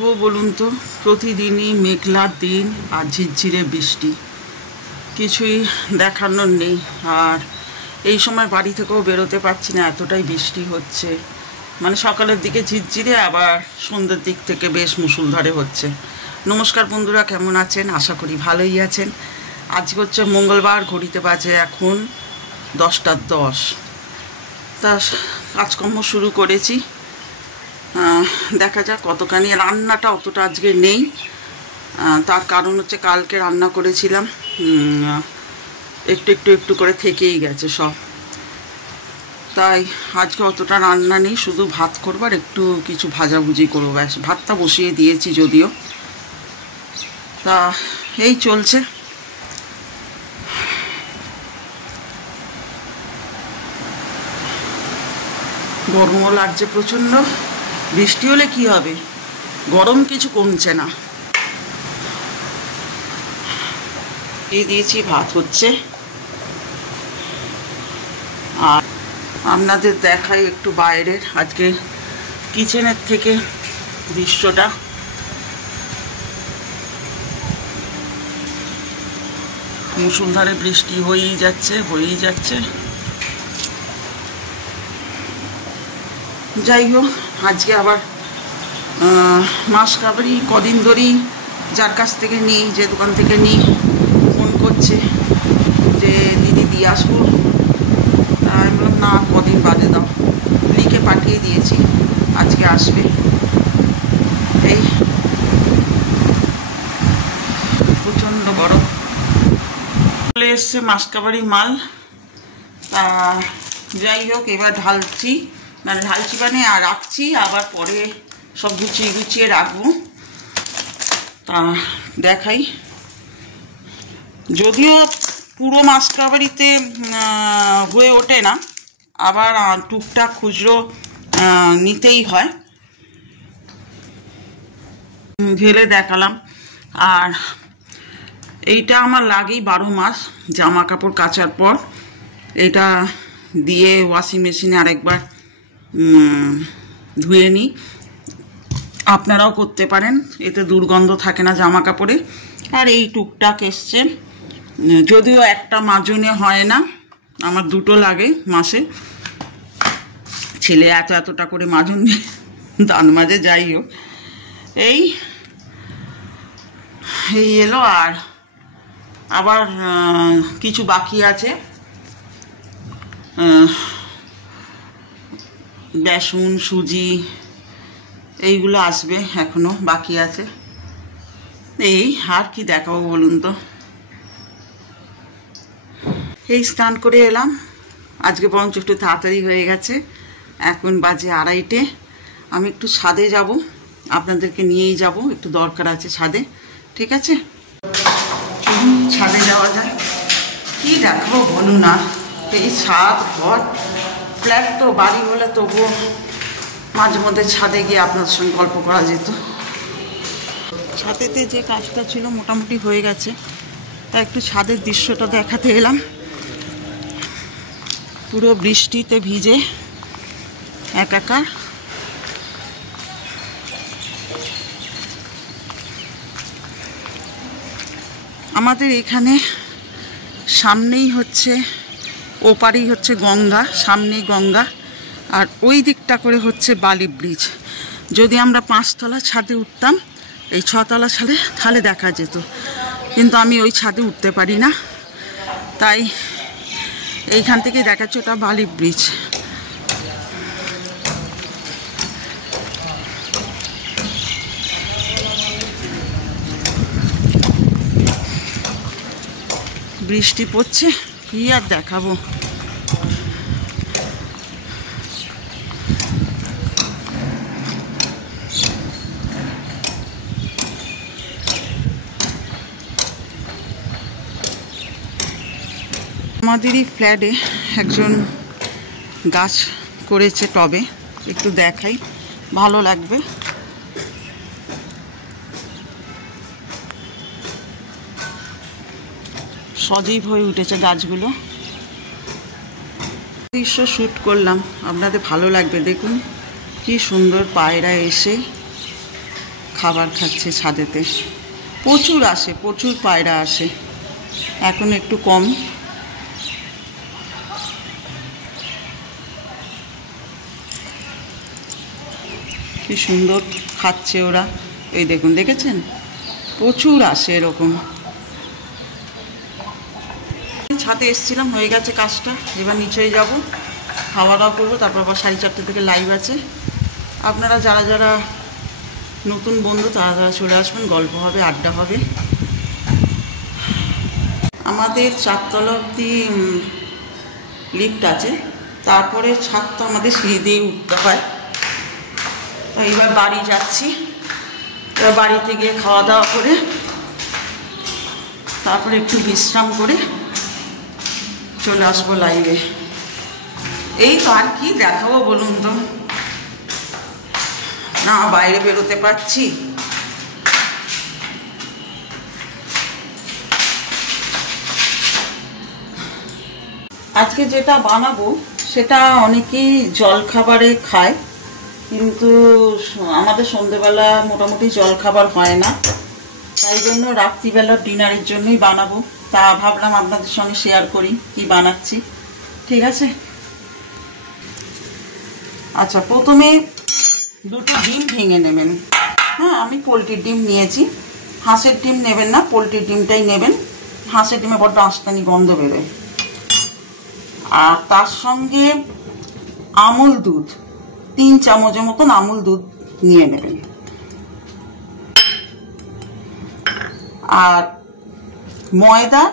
দেখাবো বলুন তো? প্রতিদিনই মেঘলার দিন আর ঝিরঝিরে বৃষ্টি, কিছুই দেখানোর নেই। আর এই সময় বাড়ি থেকেও বেরোতে পারছি না, এতটাই বৃষ্টি হচ্ছে। মানে সকালের দিকে ঝিরঝিরে, আবার সন্ধ্যের দিক থেকে বেশ মুষলধারে হচ্ছে। নমস্কার বন্ধুরা, কেমন আছেন? আশা করি ভালোই আছেন। আজকে হচ্ছে মঙ্গলবার, ঘড়িতে বাজে এখন 10টা 10। তা কাজকর্ম শুরু করেছি, দেখা যাক কতখানি। রান্নাটা অতটা আজকে নেই, তার কারণ হচ্ছে কালকে রান্না করেছিলাম, একটু করে থেকেই গেছে সব। তাই আজকে অতটা রান্না নেই, শুধু ভাত করবো আর একটু কিছু ভাজাভুজি করবো, ব্যাস। ভাতটা বসিয়ে দিয়েছি যদিও। তা এই চলছে। গরমও লাগছে প্রচণ্ড। বৃষ্টি হলে কি হবে, গরম কিছু কমছে না। এই দিয়েছি, ভাত হচ্ছে। আর আপনাদের দেখাই একটু বাইরের আজকে কিচেনের থেকে দৃশ্যটা। মুষলধারে বৃষ্টি হয়েই যাচ্ছে। যাই হোক, আজকে আবার মাসকাবারি কদিন ধরেই যার কাছ থেকে নিই, যে দোকান থেকে নিই, ফোন করছে যে দিদি দিয়ে আসবো। তা আমি বললাম না, কদিন বাদে দাও। লিখে পাঠিয়ে দিয়েছি, আজকে আসবে। এই প্রচণ্ড গরম। চলে এসছে মাসকাবারি মাল। তা যাই হোক, এবার ঢালছি মানে আর রাখছি, আবার পরে সব গুছিয়ে রাখবো। তা দেখাই, যদিও পুরো মাসকাবারিতে হয়ে ওঠে না, আবার টুকটাক খুচরো নিতেই হয়। ঢেলে দেখালাম। আর এইটা আমার লাগেই 12 মাস, জামা কাপড় কাচার পর এটা দিয়ে ওয়াশিং মেশিনে আরেকবার ধুয়ে নিই। আপনারাও করতে পারেন, এতে দুর্গন্ধ থাকে না জামা কাপড়ে। আর এই টুকটাক এসছে, যদিও একটা মাজনে হয় না, আমার 2টো লাগে মাসে। ছেলে এতটা করে মাজুন দান মাঝে। যাই হোক, এই এলো। আর আবার কিছু বাকি আছে, বেসন সুজি এইগুলো আসবে, এখনো বাকি আছে। এই আর কি দেখাবো বলুন তো? এই স্নান করে এলাম, আজকে বরঞ্চ একটু তাড়াতাড়ি হয়ে গেছে। এখন বাজে 2:30। আমি একটু ছাদে যাব, আপনাদেরকে নিয়েই যাব, একটু দরকার আছে ছাদে। ঠিক আছে, ছাদে যাওয়া যায়। কি দেখাবো বলুন না? এই ছাদ, ঘর, ফ্ল্যাট তো, বাড়ি হলে তবুও মাঝে মধ্যে ছাদে গিয়ে আপনাদের সঙ্গে গল্প করা যেত। ছাদেতে যে কাজটা ছিল মোটামুটি হয়ে গেছে, তা একটু ছাদের দৃশ্যটা দেখাতে এলাম। পুরো বৃষ্টিতে ভিজে একাকার। আমাদের এখানে সামনেই হচ্ছে, ওপারেই হচ্ছে গঙ্গা, সামনেই গঙ্গা, আর ওই দিকটা করে হচ্ছে বালি ব্রিজ। যদি আমরা 5তলা ছাদে উঠতাম, এই 6তলা ছাদে, তাহলে দেখা যেত। কিন্তু আমি ওই ছাদে উঠতে পারি না, তাই এইখান থেকে দেখাচ্ছে ওটা বালি ব্রিজ। বৃষ্টি পড়ছে, কি আর দেখাবো। আমাদেরই ফ্ল্যাটে একজন গাছ করেছে টবে, একটু দেখাই, ভালো লাগবে। সজীব হয়ে উঠেছে গাছগুলো। দৃশ্য শ্যুট করলাম, আপনাদের ভালো লাগবে। দেখুন কি সুন্দর পায়রা এসে খাবার খাচ্ছে ছাদেতে। প্রচুর আসে, প্রচুর পায়রা আসে, এখন একটু কম। কি সুন্দর খাচ্ছে ওরা, এই দেখুন, দেখেছেন? প্রচুর আসে এরকম। ছাদে এসেছিলাম, হয়ে গেছে কাজটা, এবার নিচেই যাব, খাওয়া দাওয়া করবো, তারপর আবার 4:30 থেকে লাইভ আছে। আপনারা যারা যারা নতুন বন্ধু তারা তারা চলে আসবেন, গল্প হবে, আড্ডা হবে। আমাদের 4 তলা অবধি লিফট আছে, তারপরে ছাদ তো আমাদের সিঁড়ি দিয়ে উঠতে হয়। তো এবার বাড়ি যাচ্ছি, এবার বাড়িতে গিয়ে খাওয়া দাওয়া করে তারপরে একটু বিশ্রাম করে চলে আসবো লাইভে। এই তো, আর কি দেখাবো বলুন তো, না বাইরে বেরোতে পারছি। আজকে যেটা বানাবো সেটা অনেকেই জলখাবারে খায়, কিন্তু আমাদের সন্ধ্যেবেলা মোটামুটি জলখাবার হয় না, তাই জন্য রাত্রিবেলার ডিনারের জন্যই বানাবো। তা ভাবলাম আপনাদের সঙ্গে শেয়ার করি কি বানাচ্ছি, ঠিক আছে? আচ্ছা, প্রথমে 2টো ডিম ভেঙে নেবেন। হ্যাঁ, আমি পোলট্রির ডিম নিয়েছি, হাঁসের ডিম নেবেন না, পোলট্রির ডিমটাই নেবেন। হাঁসের ডিমে বড্ড আঁশটানি গন্ধ বেরোয়। আর তার সঙ্গে আমুল দুধ, 3 চামচের মতন আমুল দুধ নিয়ে নেবেন। আর ময়দা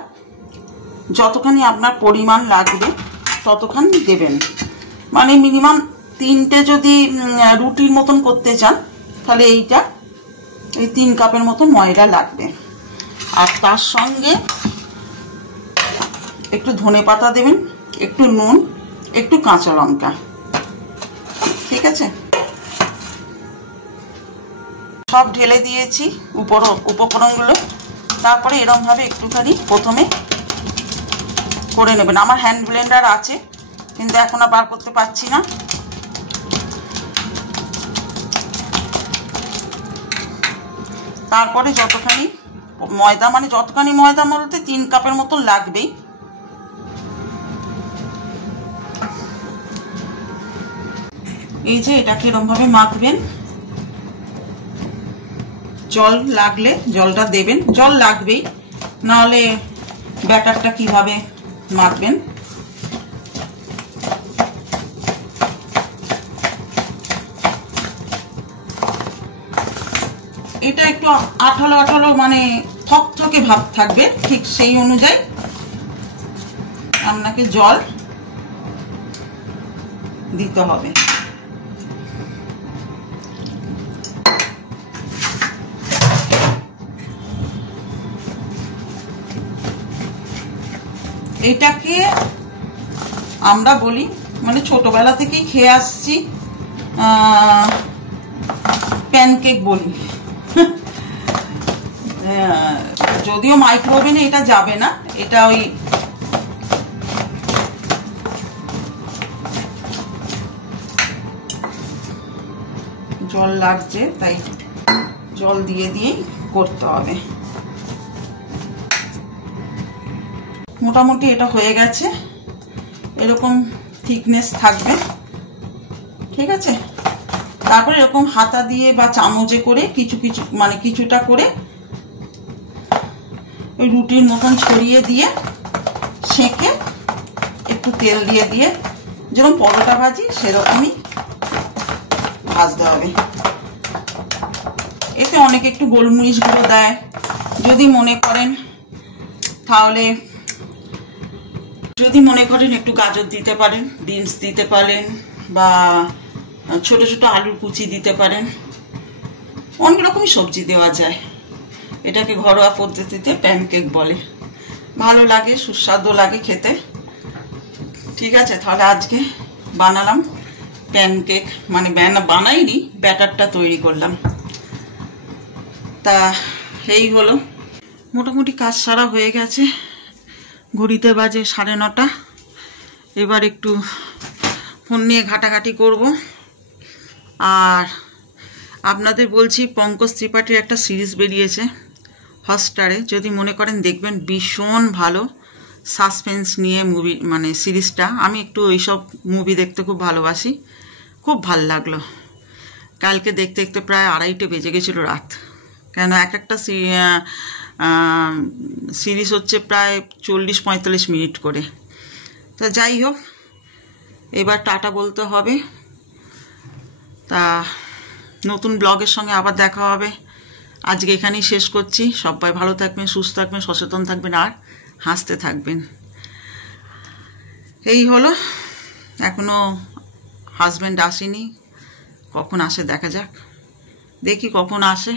যতখানি আপনার পরিমাণ লাগবে ততখানি দেবেন, মানে মিনিমাম 3টে যদি রুটির মতন করতে চান তাহলে এই 3 কাপের মতো ময়দা লাগবে। আর তার সঙ্গে একটু ধনেপাতা দেবেন, একটু নুন, একটু কাঁচা লঙ্কা, ঠিক আছে? সব ঢেলে দিয়েছি উপকরণগুলো। তারপরে এরমভাবে একটুখানি প্রথমে করে নেবেন। আমার হ্যান্ড ব্লেন্ডার আছে, কিন্তু এখন আর বার করতে পারছি না। তারপরে যতখানি ময়দা, মানে যতখানি ময়দা বলতে 3 কাপের মতো লাগবেই, এই যে এটাকে এরমভাবে মাখবেন। জল লাগলে জলটা দেবেন, জল লাগবেই, নাহলে ব্যাটারটা কিভাবে মাখবেন। এটা একটু আঠালো আঠালো, মানে থকথকে ভাব থাকবে, ঠিক সেই অনুযায়ী আপনাকে জল দিতে হবে। এটাকে আমরা বলি, মানে ছোটবেলা থেকেই খেয়ে আসছি, প্যানকেক বলি। যদিও মাইক্রোওভেনে এটা যাবে না, এটা ওই জল লাগছে, তাই জল দিয়ে দিয়েই করতে হবে। মোটামুটি এটা হয়ে গেছে, এরকম থিকনেস থাকবে, ঠিক আছে? তারপরে এরকম হাতা দিয়ে বা চামচে করে কিছু কিছু, মানে কিছুটা করে ওই রুটির মতন ছড়িয়ে দিয়ে সেঁকে একটু তেল দিয়ে দিয়ে যেরকম পরোটা ভাজি সেরকমই ভাজতে হবে। এতে অনেকে একটু গোলমরিচ গুঁড়ো দেয়, যদি মনে করেন, তাহলে যদি মনে করেন একটু গাজর দিতে পারেন, বিনস দিতে পারেন, বা ছোট ছোট আলুর কুচি দিতে পারেন, অনেক রকমই সবজি দেওয়া যায়। এটাকে ঘরোয়া পদ্ধতিতে প্যানকেক বলে, ভালো লাগে, সুস্বাদু লাগে খেতে, ঠিক আছে? তাহলে আজকে বানালাম প্যানকেক, মানে বানাইনি, ব্যাটারটা তৈরি করলাম। তা এই হলো, মোটামুটি কাজ সারা হয়ে গেছে, ঘড়িতে বাজে 9:30। এবার একটু ফোন নিয়ে ঘাটাঘাটি করব। আর আপনাদের বলছি, পঙ্কজ ত্রিপাঠীর একটা সিরিজ বেরিয়েছে হটস্টারে, যদি মনে করেন দেখবেন, ভীষণ ভালো সাসপেন্স নিয়ে মুভি, মানে সিরিজটা। আমি একটু এইসব মুভি দেখতে খুব ভালোবাসি, খুব ভাল লাগলো। কালকে দেখতে দেখতে প্রায় 2:30 বেজে গেছিলো রাত, কেন এক একটা সিরিজ হচ্ছে প্রায় 40-45 মিনিট করে। তা যাই হোক, এবার টাটা বলতে হবে। তা নতুন ব্লগের সঙ্গে আবার দেখা হবে। আজকে এখানেই শেষ করছি। সবাই ভালো থাকবেন, সুস্থ থাকবেন, সচেতন থাকবেন আর হাসতে থাকবেন। এই হলো, এখনও হাজব্যান্ড আসেনি, কখন আসে দেখা যাক, দেখি কখন আসে,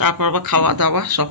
তারপর আবার খাওয়া দাওয়া সব